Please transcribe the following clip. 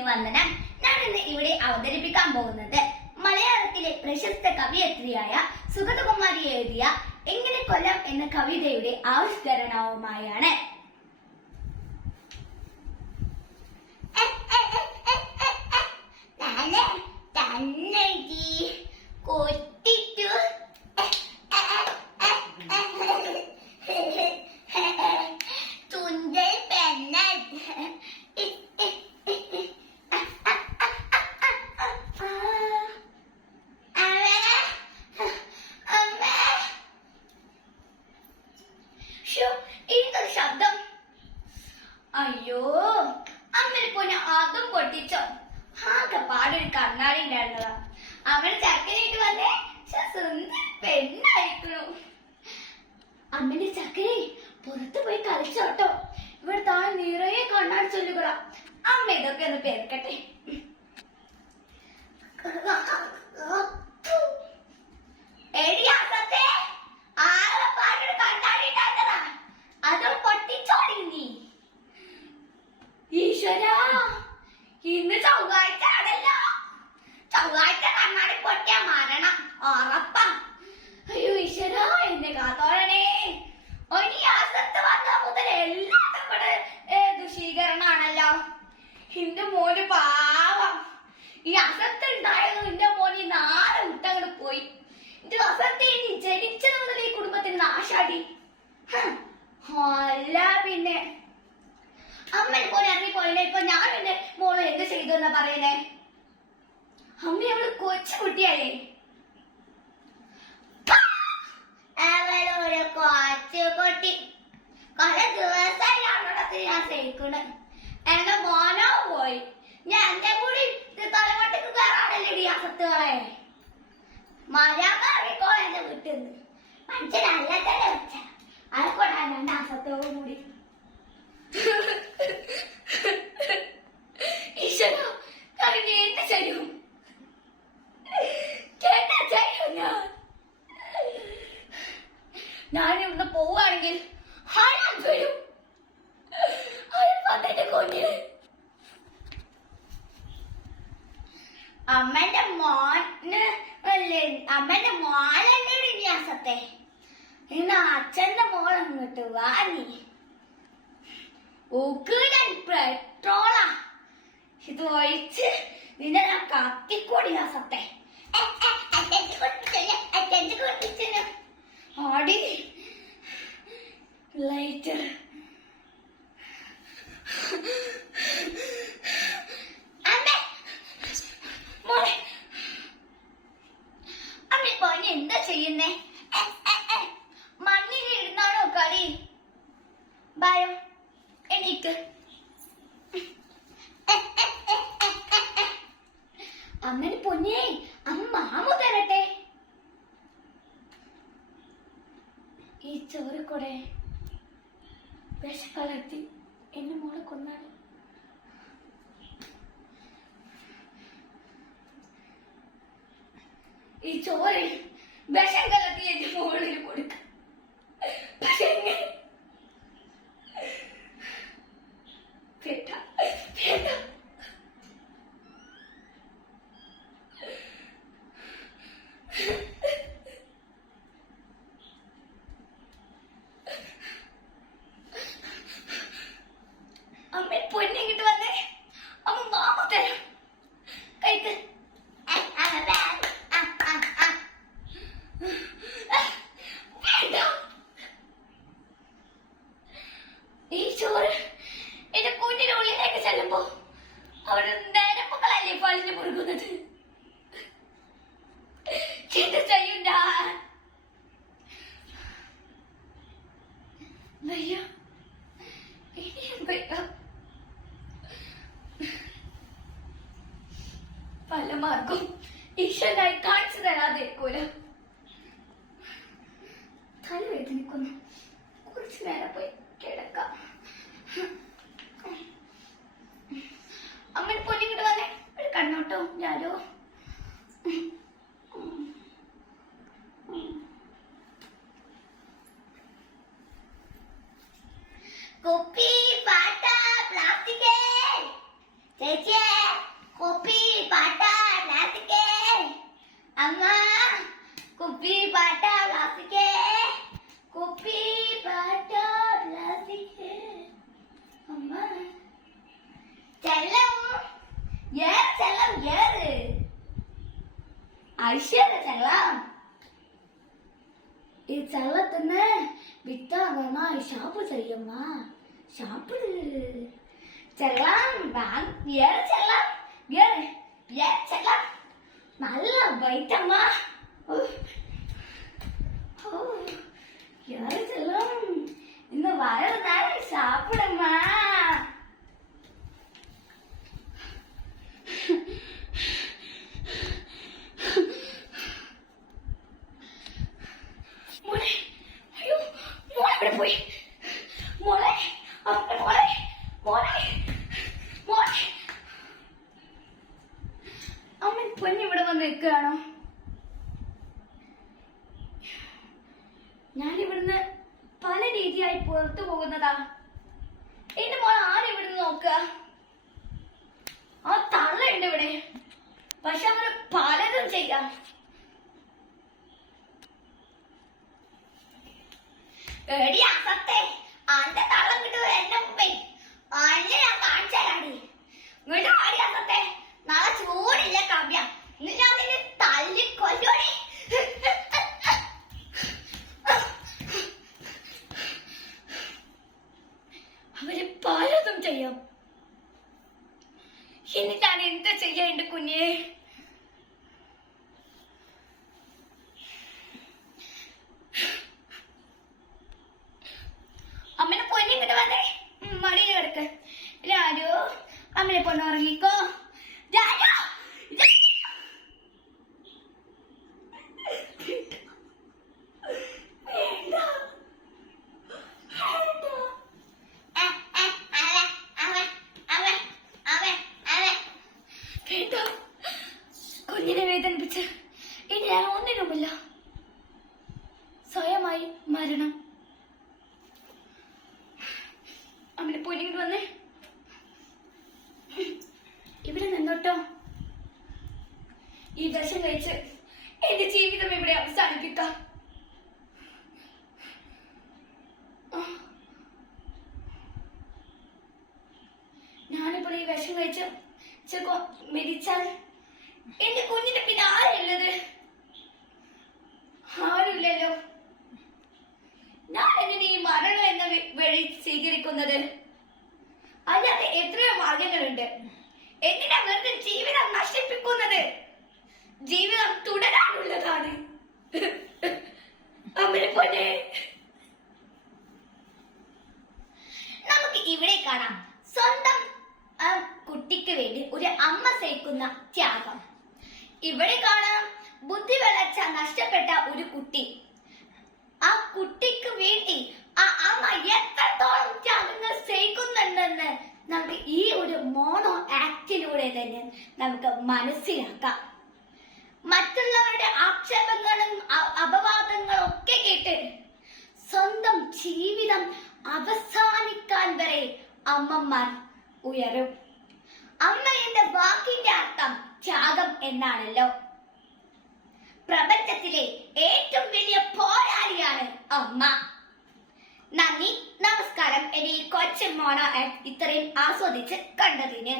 കുഞ്ഞു വന്ദനം. ഞാൻ ഇന്ന് ഇവിടെ അവതരിപ്പിക്കാൻ പോകുന്നത് മലയാളത്തിലെ പ്രശസ്ത കവിയത്രിയായ സുഗതകുമാരി എഴുതിയ എങ്ങനെ കൊല്ലം എന്ന കവിതയുടെ ആവിഷ്കരണവുമായാണ്. ഏതൊരു ശബ്ദം! അയ്യോ, അമ്മനെ പോലെ അതും പൊട്ടിച്ചോ? ആകെ പാടൊരു കണ്ണാടി ഉണ്ടായിരുന്നതാ. അവന് ചക്കരയിട്ട് വന്നേ സുന്ദര പെണ്ണായിരിക്കണു. അമ്മന്റെ ചക്കരെ പുറത്തു പോയി കളിച്ചോട്ടോ. ഇവിടെ താഴെ നിറയെ കണ്ണാടി ചൊല്ലുകളാ. അമ്മ ഇതൊക്കെ ഒന്ന് പെരുക്കട്ടെ. ഈശ്വരാ, ഇന്ന് ചൊവ്വാഴ്ച ആണല്ലോ. ചൊവ്വാഴ്ച കണ്ണാടി പൊട്ടിയ മരണം ഉറപ്പാ. അയ്യോ ഈശ്വരാ, എന്നെ കാത്തോളണേ. ഇനി അസത്ത് വന്ന മുതൽ എല്ലാത്തും കൂടെ ദുഷീകരണാണല്ലോ. എന്റെ മോന് പാവം. ഈ അസത്ത് ഉണ്ടായതും എന്റെ മോന് നാളെ വിട്ടങ്ങോട്ട് പോയി. എന്റെ അസത്ത് ഇനി ജനിച്ചത് മുതൽ ഈ കുടുംബത്തിന് നാശാടി. അല്ല പിന്നെ അമ്മനെ പോലെ ഇറങ്ങിപ്പോയില്ലേ. ഇപ്പൊ ഞാൻ എന്റെ മോള് എന്ത് ചെയ്തു എന്നാ പറയുന്നേ? അമ്മ അവള് കൊച്ചു കുട്ടിയല്ലേ. അവളൊരു കൊച്ചു കുട്ടി. കൊറേ ദിവസമായി അവളോടൊക്കെ ഞാൻ സഹിക്കണ്. എന്റെ മോനോ പോയി. ഞാൻ എന്റെ കൂടി തലമുട്ടക്ക് കയറാണല്ലേ അസത്തുകളെ. മര്യാദ അറിയിക്കോ എന്റെ വീട്ടിൽ നിന്ന്. മനുഷ്യനല്ല തന്നെ വെച്ച അതൊക്കൊണ്ടാണ് എന്റെ അസത്തോടു കൂടി. ഈശ്വരാ, കവിഞ്ഞ എന്ത് ചെയ്യും? കേട്ടാ ചെയ്യും ഞാനിവിടുന്ന് പോവുകയാണെങ്കിൽ ഹരം വരും. കൊഞ്ഞില് അമ്മന്റെ മോന് അമ്മന്റെ മോനല്ലേ വിന്യാസത്തെ. ഇന്ന് അച്ഛന്റെ മോൾ അങ്ങോട്ട് വാ. നീ ഉഗ്രൻ പെട്രോളാ. ഇത് ഒഴിച്ച് നിന്നെ ഞാൻ കത്തിക്കൂടി സത്തെ ആടി ലൈറ്റർ. അമ്മ പോഞ്ഞ എന്താ ചെയ്യുന്നേ? മണ്ണിൽ ഇരുന്നാണോ കളി? ഭയം എനിക്ക്. അങ്ങനെ പൊന്നേ, അമ്മ മാമു തരട്ടെ. ഈ ചോരക്കൂടെ വിഷക്കലർത്തി എന്റെ മോളെ കൊന്നാണ്. ഈ ചോരയിൽ വിഷം കലർത്തി എന്റെ മോളിൽ കൊടുക്ക. പക്ഷെ അമ്മ പൊന്നിങ്ങിട്ട് വന്നേ. അമ്മ മാമ തരാം. കഴിക്ക്. ഈ ചോറ് എന്റെ കുഞ്ഞിന്റെ ഉള്ളിലേക്ക് ചെല്ലുമ്പോ അവിടെ നേരപ്പുകളല്ലേ പളിഞ്ഞു മുറുകുന്നത്. ചിന്ത ചെയ്യണ്ട. വയ്യ, ഇനിയും വയ്യ. പല മാർഗം ഈശ്വരനായി കാണിച്ചു തരാതിരിക്കൂല. തലവേദനിക്കുന്നു. കുറച്ചു നേരം പോയി കിടക്കാം. അങ്ങനെ പൊന്നിങ്ങോട്ട് വന്നേ. ഒരു കണ്ണോട്ടോ ഞാനോ. കുപ്പി, പാട്ട, പ്ലാസ്റ്റിക്. ചേച്ചിയെ ഐശ്വര്യ ചെല്ലാം ഈ ചെല്ലത്തിന് വിറ്റാ ഷാപ്പ് ചെയ്യുമ്മ ഷാപ്പ് ചെല്ലാം ഏറെ ചെല്ലാം ഏറെ ചെല്ലാം നല്ല വൈറ്റമ്മ ഏറെ ചെല്ലാം ഇന്ന് വയറ് നേരം ഷാപ്പിടമ്മ പോയി മോളെ മോളെ മോളെ മോളെ അമ്മ പൊന്നിവിടെ വന്ന് നിൽക്കുകയാണോ? ഞാനിവിടുന്ന് പല രീതിയായി പുറത്തു പോകുന്നതാ. എന്റെ മോൾ ആരിവിടുന്ന് നോക്കുക? ആ തള്ളയുണ്ട് ഇവിടെ. പക്ഷെ അവര് പലതും ചെയ്യാം. എടി അസത്തെ അന്റെ തള്ളം കിട്ടുക എന്റെ മുമ്പേ അന്നെ ഞാൻ കാണിച്ചാലാടി. ഇങ്ങോട്ട് ആടി അസത്തെ, നാളെ ചൂടില്ല കമ്പ്യ, ഇന്ന് ഞാൻ നിന്നെ തല്ലിക്കൊല്ലോടി. അവര് പലതും ചെയ്യാം. ഇനി ഞാൻ എന്താ ചെയ്യാ എന്റെ കുഞ്ഞെ? അമ്മനെ പൊന്നി ഇങ്ങോട്ട് വന്നേ, മടിയിൽ കിടക്ക്. രാജു അമ്മനെ പൊന്ന് ഉറങ്ങിക്കോ. രാജു കുഞ്ഞിനെ വേദനിപ്പിച്ച് ഇനി ഞാൻ ഒന്നിനുമില്ല. സ്വയമായി മരണം. അമ്മനെ പൊന്നിങ്ങോട്ട് വന്നേ, ഇവിടെ നിന്നോട്ടോ. ഈ വിഷം കഴിച്ച് എന്റെ ജീവിതം ഇവിടെ അവസാനിപ്പിക്കാം. ഞാനിപ്പോൾ ഈ വിഷം കഴിച്ച് ചിലപ്പോ മരിച്ചാൽ എന്റെ കുഞ്ഞിന്റെ പിന്നെ ആരുള്ളത്? ആരുമില്ലല്ലോ. ഞാൻ എങ്ങനെ ഈ മരണം എന്ന വഴി സ്വീകരിക്കുന്നത്? അല്ലാതെ എത്രയോ മാർഗങ്ങളുണ്ട്. എന്തിനാ വെറുതെ ജീവിതം നശിപ്പിക്കുന്നത്? ജീവിതം തുടരാനുള്ളതാണ്. അമ്മനെ പോലെ നമുക്ക് ഇവിടെ കാണാം സ്വന്തം കുട്ടിക്ക് വേണ്ടി ഒരു അമ്മ സഹിക്കുന്ന ത്യാഗം. ഇവിടെ കാണാം ബുദ്ധി വളർച്ച നഷ്ടപ്പെട്ട ഒരു കുട്ടി. ആ കുട്ടിക്ക് വേണ്ടി ആ അമ്മ എത്രത്തോളം ത്യാഗങ്ങൾ സഹിക്കുന്നുണ്ടെന്ന് നമുക്ക് ഈ ഒരു മോണോ ആക്ടിലൂടെ തന്നെ നമുക്ക് മനസ്സിലാക്കാം. മറ്റുള്ളവരുടെ ആക്ഷേപങ്ങളും അപവാദങ്ങളും ഒക്കെ കേട്ട് സ്വന്തം ജീവിതം അവസാനിക്കാൻ വരെ അമ്മമാർ ഉയരും. അമ്മ എന്ന വാക്കിന്റെ അർത്ഥം ത്യാഗം എന്നാണല്ലോ. പ്രപഞ്ചത്തിലെ ഏറ്റവും വലിയ പോരാളിയാണ് അമ്മ. നന്ദി, നമസ്കാരം. എന്റെ ഈ കൊച്ചു മോണോ ആക്ട് ഇത്രയും ആസ്വദിച്ച് കണ്ടതിന്.